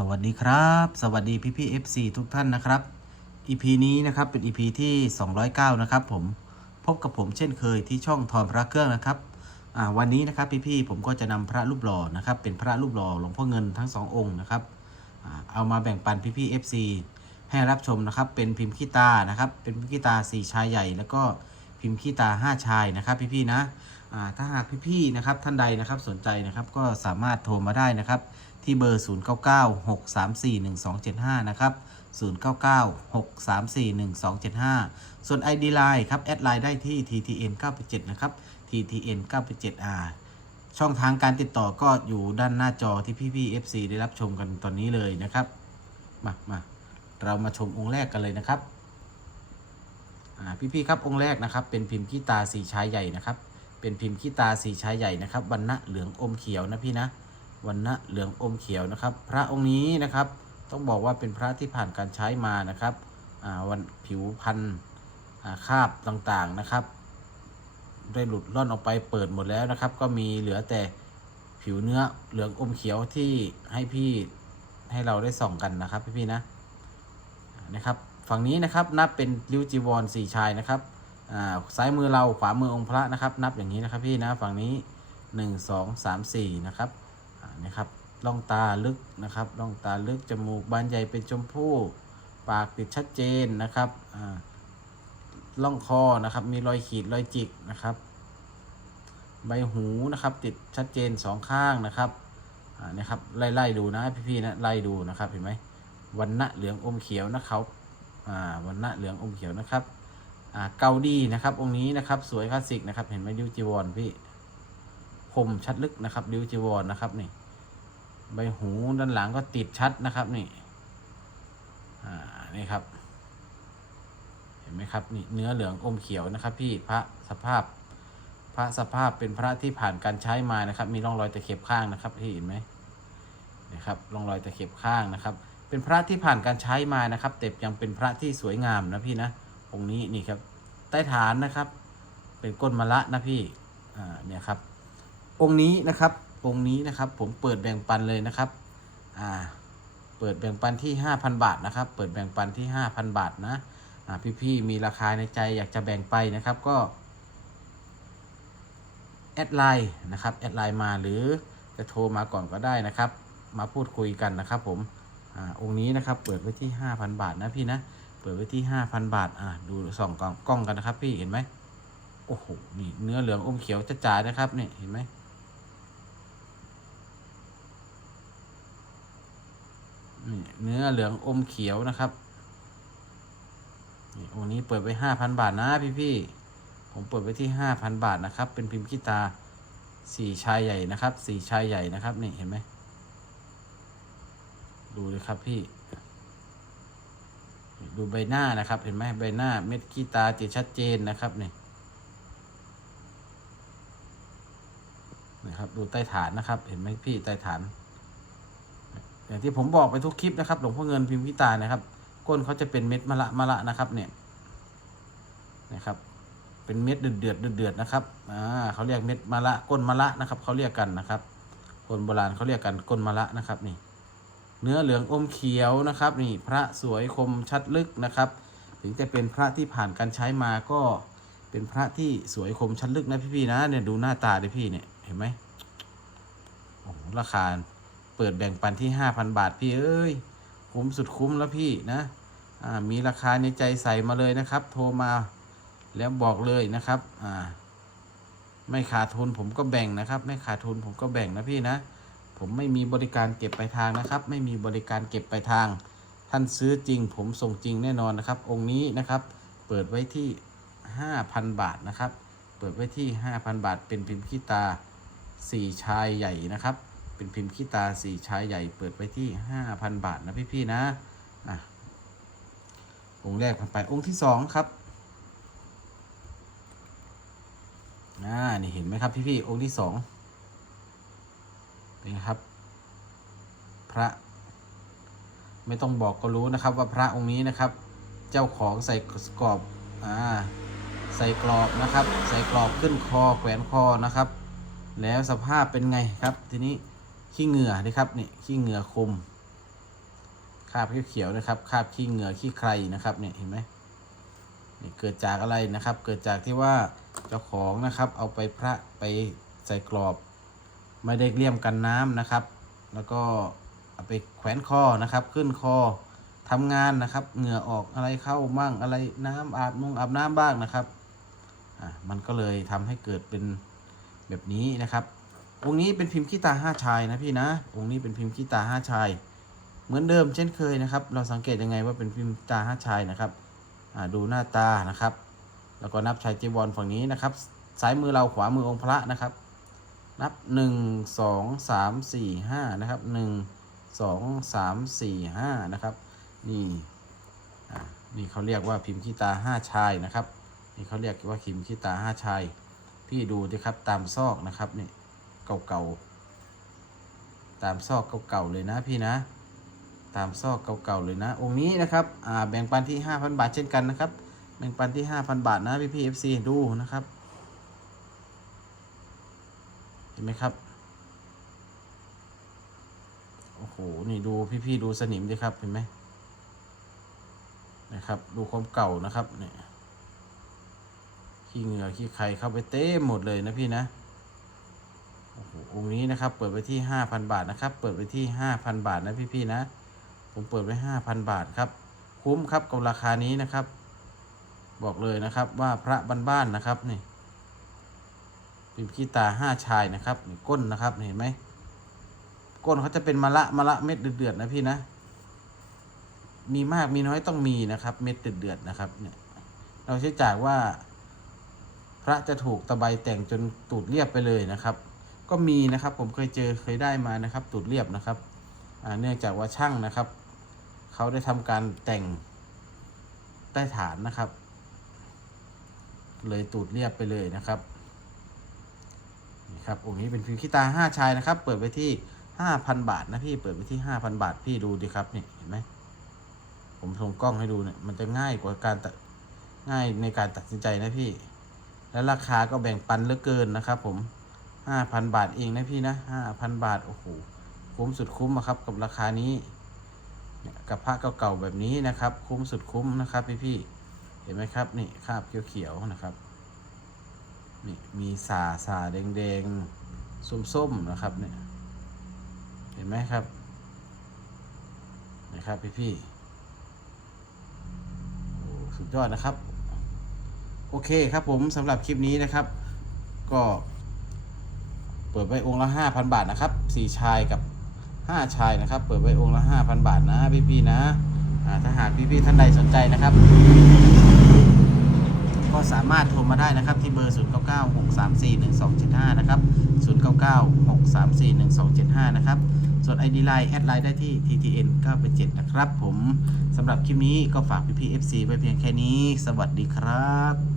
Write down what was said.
สวัสดีครับ สวัสดีพี่พี่ FC ทุกท่านนะครับ EP นี้นะครับเป็น EP ที่ 209 นะครับผมพบกับผมเช่นเคยที่ช่องทอนพระเครื่องนะครับวันนี้นะครับพี่พี่ผมก็จะนำพระรูปหล่อนะครับเป็นพระรูปหล่อหลวงพ่อเงินทั้งสององค์นะครับอเอามาแบ่งปันพี่พี่ FC ให้รับชมนะครับเป็นพิมพ์ขี้ตานะครับเป็นพิมพ์ขี้ตาสี่ชายใหญ่ แล้วก็พิมพ์ขี้ตาห้าชายนะครับพี่พี่นะถ้าหากพี่พี่นะครับท่านใดนะครับสนใจนะครับก็สามารถโทรมาได้นะครับ ที่เบอร์ 0996341275 นะครับ 0996341275 ส่วน ID Line ครับ แอดไลน์ได้ที่ TTN 987นะครับ TTN 987R ช่องทางการติดต่อก็อยู่ด้านหน้าจอที่พี่พี่ๆ FC ได้รับชมกันตอนนี้เลยนะครับ มามาเรามาชมองค์แรกกันเลยนะครับอ่าพี่ๆครับองค์แรกนะครับ เป็นพิมพ์ขี้ตาสีชายใหญ่นะครับ เป็นพิมพ์ขี้ตาสีชายใหญ่นะครับวันณะเหลืองอมเขียวนะพี่นะ วันณะเหลืองอมเขียวนะครับ พระองค์นี้นะครับต้องบอกว่าเป็นพระที่ผ่านการใช้มานะครับวันผิวพันธุ์คาบต่างๆนะครับ ได้หลุดล่อนออกไปเปิดหมดแล้วนะครับ ก็มีเหลือแต่ผิวเนื้อเหลืองอมเขียวที่ให้พี่ให้เราได้ส่องกันนะครับพี่ๆนะนะครับฝั่งนี้นะครับนับเป็นริ้วจีวรสี่ชายนะครับซ้ายมือเราขวามือองค์พระนะครับ นับอย่างนี้นะครับพี่นะฝั่งนี้1 2 3 4นะครับ นะครับล่องตาลึกนะครับล่องตาลึกจมูกบานใหญ่เป็นชมพู่ปากติดชัดเจนนะครับอ่าล่องคอนะครับ มีรอยขีดรอยจิกนะครับ ใบหูนะครับ ติดชัดเจนสองข้างนะครับนะครับไล่ไล่ดูนะพี่ๆนะไล่ดูนะครับเห็นไหมวันณะเหลืองอมเขียวนะครับอ่าวันณะเหลืองอมเขียวนะครับเกาดีนะครับ องค์นี้นะครับ สวยคลาสสิกนะครับ เห็นไหมดิวจีวรพี่คมชัดลึกนะครับริ้วจีวรนะครับนี่ ใบหูด้านหลังก็ติดชัดนะครับนี่ อ่า นี่ครับ เห็นไหมครับนี่เนื้อเหลืองอมเขียวนะครับ พี่พระสภาพ พระสภาพเป็นพระที่ผ่านการใช้มานะครับ มีร่องรอยตะเข็บข้างนะครับ พี่เห็นไหมนะครับร่องรอยตะเข็บข้างนะครับ เป็นพระที่ผ่านการใช้มานะครับ แต่ยังเป็นพระที่สวยงามนะพี่นะองค์นี้นี่ครับ ใต้ฐานนะครับ เป็นก้นมะละนะพี่ อ่า เนี่ยครับ องค์นี้นะครับ องค์นี้นะครับ ผมเปิดแบ่งปันเลยนะครับ อ่า เปิดแบ่งปันที่ 5,000 บาทนะครับ เปิดแบ่งปันที่ 5,000 บาทนะ อ่า พี่ๆ มีราคาในใจอยากจะแบ่งไปนะครับก็แอดไลน์นะครับ แอดไลน์มาหรือจะโทรมาก่อนก็ได้นะครับ มาพูดคุยกันนะครับ ผม อ่า องค์นี้นะครับ เปิดไว้ที่ 5,000 บาทนะพี่นะ เปิดไว้ที่ 5,000 บาท อ่า ดูส่องกล้องกันนะครับ พี่ เห็นไหมโอ้โห นี่เนื้อเหลืองอมเขียวจะจ๋านะครับเนี่ย เห็นไหม นี่เนื้อเหลืองอมเขียวนะครับนี่วันนี้เปิดไว้ห้าพันบาทนะพี่พี่ผมเปิดไว้ที่ห้าพันบาทนะครับ เป็นพิมพ์ขี้ตาสี่ชายใหญ่นะครับสี่ชายใหญ่นะครับนี่เห็นไหมดูเลยครับพี่นี่ ดูใบหน้านะครับ เห็นไหมใบหน้าเม็ดขี้ตาติดชัดเจนนะครับนี่นะครับ ดูใต้ฐานนะครับ เห็นไหมพี่ใต้ฐาน อย่างที่ผมบอกไปทุกคลิปนะครับ หลวงพ่อเงินพิมพ์พิตานะครับ ก้นเขาจะเป็นเม็ดมะละมะละนะครับ เนี่ยนะครับ เป็นเม็ดเดือดเดือดเดือดนะครับอ่าเขาเรียกเม็ดมะละก้นมะละนะครับเขาเรียกกันนะครับ คนโบราณเขาเรียกกันก้นมะละนะครับนี่ เนื้อเหลืองอมเขียวนะครับ นี่พระสวยคมชัดลึกนะครับ ถึงจะเป็นพระที่ผ่านการใช้มาก็เป็นพระที่สวยคมชัดลึกนะพี่ๆนะเนี่ยดูหน้าตาดิพี่เนี่ยเห็นไหมโอ้ราคา เปิดแบ่งปันที่ 5,000 บาท พี่เอ้ย คุ้มสุดคุ้มแล้วพี่นะอ่ามีราคาในใจใส่มาเลยนะครับ โทรมาแล้วบอกเลยนะครับอ่าไม่ขาดทุนผมก็แบ่งนะครับ ไม่ขาดทุนผมก็แบ่งนะพี่นะ ผมไม่มีบริการเก็บปลายทางนะครับ ไม่มีบริการเก็บปลายทาง ท่านซื้อจริง ผมส่งจริงแน่นอนนะครับ องค์นี้นะครับ เปิดไว้ที่ 5,000 บาทนะครับ เปิดไว้ที่ 5,000 บาท เป็นพิมพ์ขี้ตาสี่ชายใหญ่นะครับ เป็นพิมพ์ขี้ตาสีชายใหญ่เปิดไว้ที่ห้าพันบาทนะพี่ๆนะอะองค์แรกผ่านไปองค์ที่สองครับอ่านี่เห็นไหมครับพี่ๆองค์ที่สองเป็นไงครับ พระ ไม่ต้องบอกก็รู้นะครับ ว่าพระองค์นี้นะครับ เจ้าของใส่กรอบอ่าใส่กรอบนะครับ ใส่กรอบขึ้นคอแขวนคอนะครับ แล้วสภาพเป็นไงครับทีนี้ ขี้เหงื่อนะครับนี่ขี้เหงื่อคมราบเขียวๆนะครับคราบขี้เหงื่อขี้ใครนะครับเนี่ยเห็นไหมนี่เกิดจากอะไรนะครับ เกิดจากที่ว่าเจ้าของนะครับ เอาไปพระไปใส่กรอบ ไม่ได้เลี่ยมกันน้ำนะครับ แล้วก็เอาไปแขวนคอนะครับ ขึ้นคอทำงานนะครับ เหงื่อออกอะไรเข้ามั่งอะไรน้ำอาบนงอาบน้ำบ้างนะครับอะมันก็เลยทำให้เกิดเป็นแบบนี้นะครับ องค์นี้เป็นพิมพ์ขี้ตาห้าชายนะพี่นะ องค์นี้เป็นพิมพ์ขี้ตาห้าชาย เหมือนเดิมเช่นเคยนะครับ เราสังเกตยังไงว่าเป็นพิมพ์ตาห้าชายนะครับดูหน้าตานะครับ แล้วก็นับชายจีวรฝั่งนี้นะครับ ซ้ายมือเราขวามือองค์พระนะครับ นับหนึ่งสองสามสี่ห้านะครับหนึ่งสองสามสี่ห้านะครับ นี่นี่เขาเรียกว่าพิมพ์ขี้ตาห้าชายนะครับ นี่เขาเรียกว่าพิมพ์ขี้ตาห้าชาย พี่ดูดิครับตามซอกนะครับนี่ เก่าๆ ตามซอกเก่าๆเลยนะพี่นะ ตามซอกเก่าๆเลยนะ องค์นี้นะครับ อ่า แบ่งปันที่ 5,000 บาทเช่นกันนะครับ แบ่งปันที่ 5,000 บาทนะพี่พี่ FC ดูนะครับ เห็นไหมครับ โอ้โห นี่ดูพี่ๆดูสนิมดิครับ เห็นไหมนะครับ ดูความเก่านะครับเนี่ยขี้เหงื่อขี้ไข่เข้าไปเต็มหมดเลยนะพี่นะ โอ้โหองนี้นะครับ เปิดไปที่ 5,000 บาทนะครับ เปิดไปที่ 5,000 บาทนะพี่ๆนะ ผมเปิดไว้ 5,000 บาทครับ คุ้มครับกับราคานี้นะครับ บอกเลยนะครับว่าพระบ้านๆนะครับนี่พิมพ์ขี้ตาห้าชายนะครับนี่ก้นนะครับเห็นไหมก้นเขาจะเป็นมะละมะละเม็ดเดือดๆนะพี่นะ มีมากมีน้อยต้องมีนะครับ เม็ดเดือดๆนะครับ เนี่ย เราใช้จากว่า พระจะถูกตะไบแต่งจนตูดเรียบไปเลยนะครับ ก็มีนะครับ ผมเคยเจอเคยได้มานะครับ ตูดเรียบนะครับเนื่องจากว่าช่างนะครับ เขาได้ทำการแต่งใต้ฐานนะครับ เลยตูดเรียบไปเลยนะครับนี่ครับองค์นี้เป็นฟิวคิตาห้าชายนะครับ เปิดไปที่ห้าพันบาทนะพี่เปิดไปที่ห้าพันบาทพี่ดูดิครับนี่เห็นไหมผมส่งกล้องให้ดูเนี่ยมันจะง่ายกว่าการตัดง่ายในการตัดสินใจนะพี่ แล้วราคาก็แบ่งปันเหลือเกินนะครับ ผม ห้าพันบาทเองนะพี่นะห้าพันบาท โอ้โห คุ้มสุดคุ้มอะครับกับราคานี้ กับผ้าเก่าๆแบบนี้นะครับ คุ้มสุดคุ้มนะครับพี่ๆเห็นไหมครับ นี่คราบเขียวๆนะครับ นี่มีสาสาแดงๆ ส้มๆนะครับเนี่ย เห็นไหมครับ นะครับพี่ๆโอ้สุดยอดนะครับ โอเคครับผมสำหรับคลิปนี้นะครับ ก็ ปิดไว้องค์ละห้าพันบาทนะครับสี่ชายกับห้าชายนะครับ เปิดไว้องค์ละห้าพันบาทนะพี่ๆนะถ้าหากพี่ๆท่านใดสนใจนะครับ ก็สามารถโทรมาได้นะครับที่เบอร์ 0 9 9 6 3 4 1 2 7 5 นะครับ 0 9 9 6 3 4 1 2 7 5 นะครับ ส่วน ID Line แอดไลน์ได้ที่ TTN 987นะครับ ผมสำหรับคลิปนี้ก็ฝากพี่ๆ FC ไว้เพียงแค่นี้ สวัสดีครับ